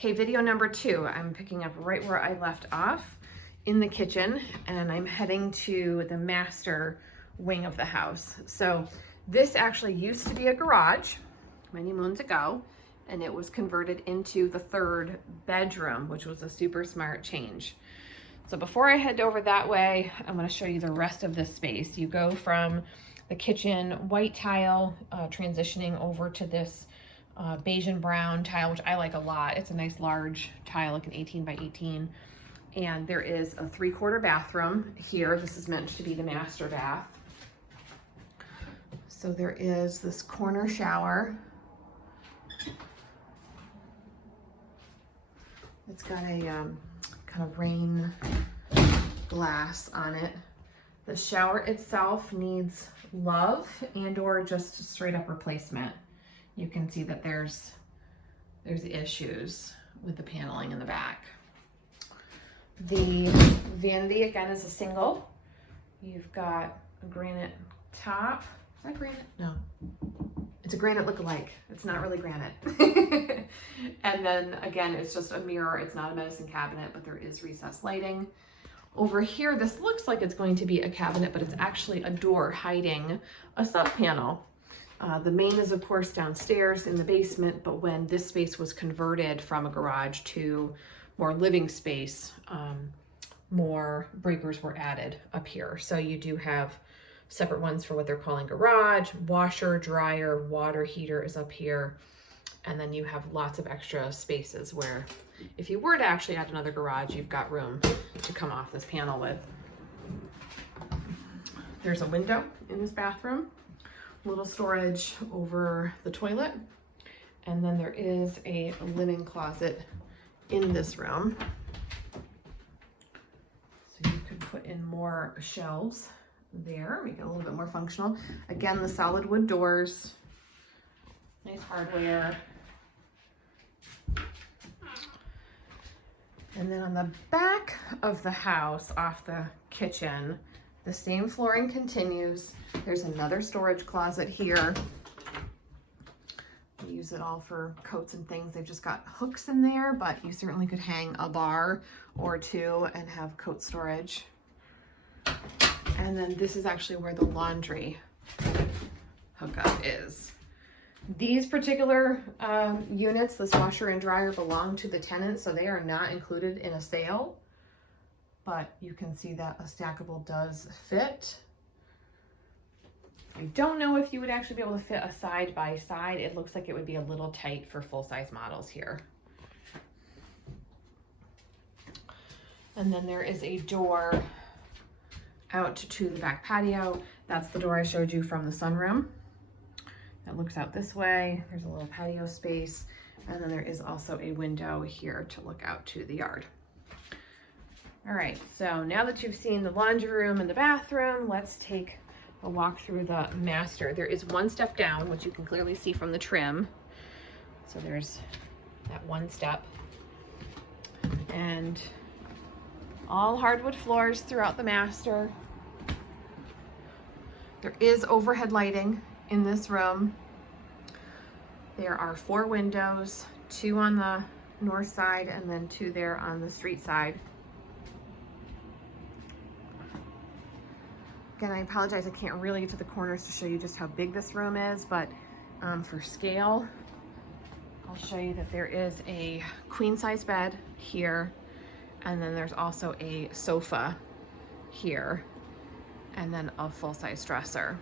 Okay, video number 2. I'm picking up right where I left off in the kitchen, and I'm heading to the master wing of the house. So this actually used to be a garage many moons ago, and it was converted into the 3rd bedroom, which was a super smart change. So before I head over that way, I'm going to show you the rest of this space. You go from the kitchen white tile, transitioning over to this beige and brown tile, which I like a lot. It's a nice large tile, like an 18 by 18. And there is a 3/4 bathroom here. This is meant to be the master bath. So there is this corner shower. It's got a kind of rain glass on it. The shower itself needs love and or just straight up replacement. You can see that there's issues with the paneling in the back. The vanity, again, is a single. You've got a granite top. Is that granite? No. It's a granite look-alike. It's not really granite. And then again, it's just a mirror. It's not a medicine cabinet, but there is recessed lighting. Over here, this looks like it's going to be a cabinet, but it's actually a door hiding a sub panel. The main is of course downstairs in the basement, but when this space was converted from a garage to more living space, more breakers were added up here. So you do have separate ones for what they're calling garage, washer, dryer, water heater is up here. And then you have lots of extra spaces where if you were to actually add another garage, you've got room to come off this panel with. There's a window in this bathroom, little storage over the toilet. And then there is a linen closet in this room. So you could put in more shelves there, make it a little bit more functional. Again, the solid wood doors, nice hardware. And then on the back of the house, off the kitchen, the same flooring continues. There's another storage closet here. We use it all for coats and things. They've just got hooks in there, but you certainly could hang a bar or two and have coat storage. And then this is actually where the laundry hookup is. These particular units, this washer and dryer, belong to the tenant, so they are not included in a sale. But you can see that a stackable does fit. I don't know if you would actually be able to fit a side by side. It looks like it would be a little tight for full-size models here. And then there is a door out to the back patio. That's the door I showed you from the sunroom. That looks out this way. There's a little patio space. And then there is also a window here to look out to the yard. All right, so now that you've seen the laundry room and the bathroom, let's take a walk through the master. There is one step down, which you can clearly see from the trim. So there's that one step. And all hardwood floors throughout the master. There is overhead lighting in this room. There are 4 windows, 2 on the north side and then 2 there on the street side. Again, I apologize, I can't really get to the corners to show you just how big this room is, but for scale, I'll show you that there is a queen size bed here, and then there's also a sofa here, and then a full-size dresser.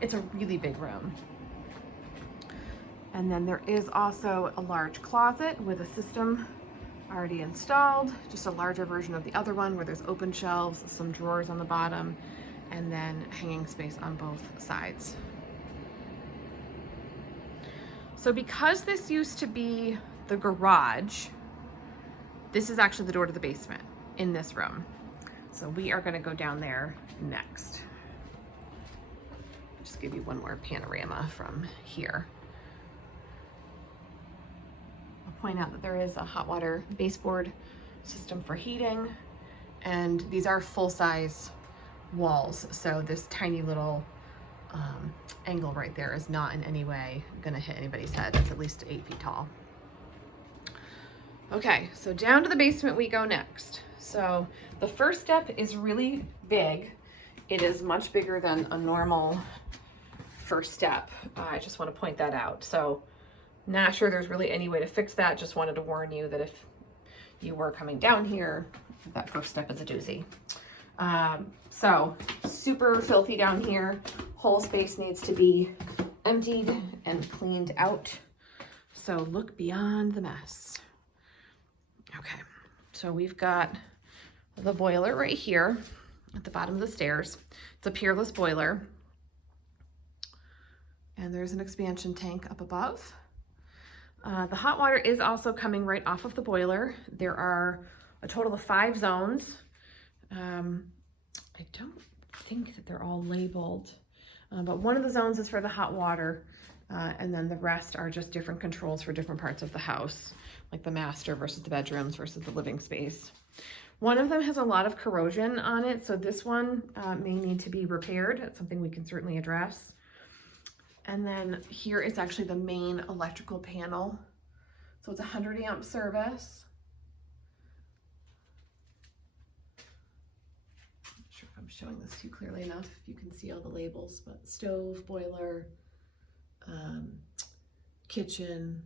It's a really big room. And then there is also a large closet with a system already installed, just a larger version of the other one where there's open shelves, some drawers on the bottom, and then hanging space on both sides. So because this used to be the garage, this is actually the door to the basement in this room. So we are going to go down there next. Just give you one more panorama from here. I'll point out that there is a hot water baseboard system for heating, and these are full-size walls, so this tiny little angle right there is not in any way going to hit anybody's head. It's at least 8 feet tall. Okay, so down to the basement we go next. So the first step is really big. It is much bigger than a normal first step. I just want to point that out. So not sure there's really any way to fix that. Just wanted to warn you that if you were coming down here, that first step is a doozy. So super filthy down here. Whole space needs to be emptied and cleaned out. So look beyond the mess. Okay, so we've got the boiler right here at the bottom of the stairs. It's a peerless boiler. And there's an expansion tank up above. The hot water is also coming right off of the boiler. There are a total of 5 zones. I don't think that they're all labeled, but one of the zones is for the hot water, and then the rest are just different controls for different parts of the house, like the master versus the bedrooms versus the living space. One of them has a lot of corrosion on it, so this one may need to be repaired. That's something we can certainly address. And then here is actually the main electrical panel. So it's a 100 amp service. Not sure if I'm showing this too clearly enough, if you can see all the labels, but stove, boiler, kitchen,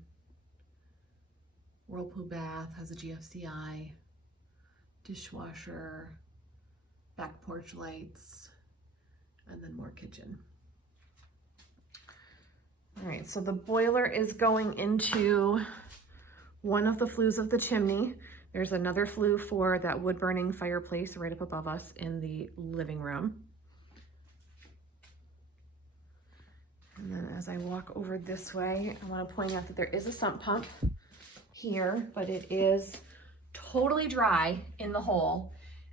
whirlpool bath, has a GFCI, dishwasher, back porch lights, and then more kitchen. All right, so the boiler is going into one of the flues of the chimney. There's another flue for that wood burning fireplace right up above us in the living room. And then as I walk over this way, I want to point out that there is a sump pump here, but it is totally dry in the hole.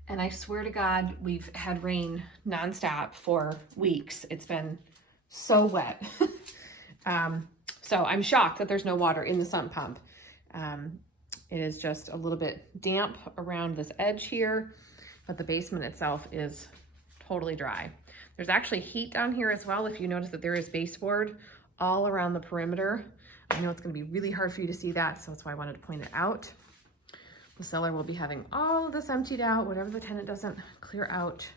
And I swear to God, we've had rain nonstop for weeks. It's been so wet. So I'm shocked that there's no water in the sump pump. It is just a little bit damp around this edge here, but the basement itself is totally dry. There's actually heat down here as well. If you notice that there is baseboard all around the perimeter. I know it's going to be really hard for you to see that, so that's why I wanted to point it out. The cellar will be having all of this emptied out, whatever the tenant doesn't clear out.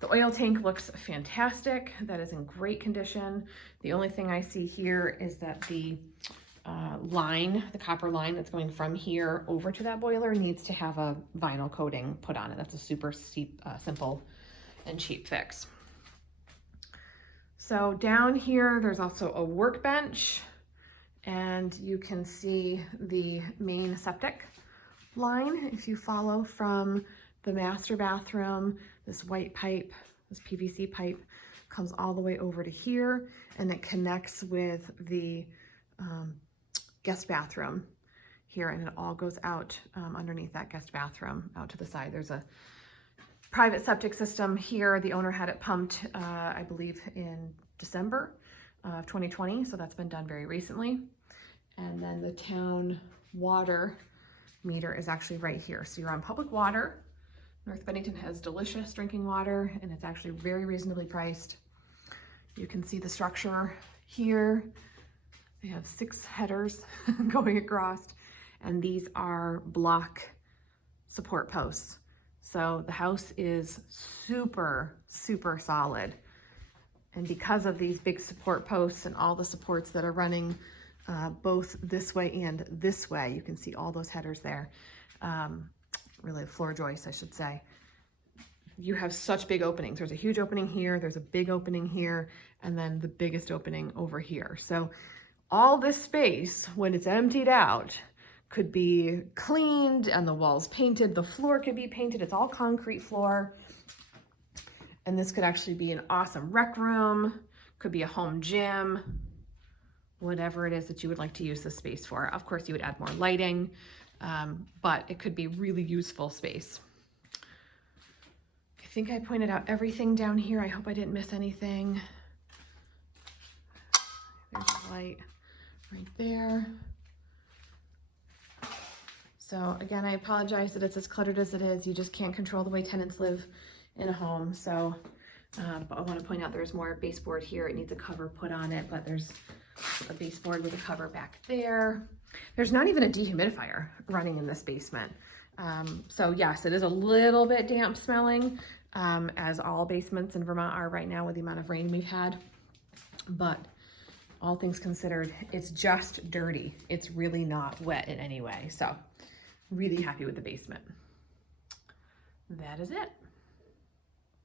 The oil tank looks fantastic. That is in great condition. The only thing I see here is that the line, the copper line that's going from here over to that boiler needs to have a vinyl coating put on it. That's a super simple and cheap fix. So down here, there's also a workbench, and you can see the main septic line. If you follow from the master bathroom, this white pipe, this PVC pipe, comes all the way over to here, and it connects with the guest bathroom here, and it all goes out underneath that guest bathroom out to the side. There's a private septic system here. The owner had it pumped, I believe, in December of 2020, so that's been done very recently. And then the town water meter is actually right here. So you're on public water. North Bennington has delicious drinking water, and it's actually very reasonably priced. You can see the structure here. They have 6 headers going across, and these are block support posts. So the house is super, super solid. And because of these big support posts and all the supports that are running both this way and this way, you can see all those headers there. Really floor joists, I should say. You have such big openings. There's a huge opening here, there's a big opening here, and then the biggest opening over here. So all this space, when it's emptied out, could be cleaned and the walls painted, the floor could be painted. It's all concrete floor. And this could actually be an awesome rec room, could be a home gym, whatever it is that you would like to use this space for. Of course, you would add more lighting, but it could be really useful space. I think I pointed out everything down here. I hope I didn't miss anything. There's the light right there. So again, I apologize that it's as cluttered as it is. You just can't control the way tenants live in a home. So, but I want to point out there's more baseboard here. It needs a cover put on it, but there's A baseboard with a cover back there. There's not even a dehumidifier running in this basement. So yes, it is a little bit damp smelling, as all basements in Vermont are right now with the amount of rain we've had. But all things considered, it's just dirty. It's really not wet in any way. So really happy with the basement. That is it.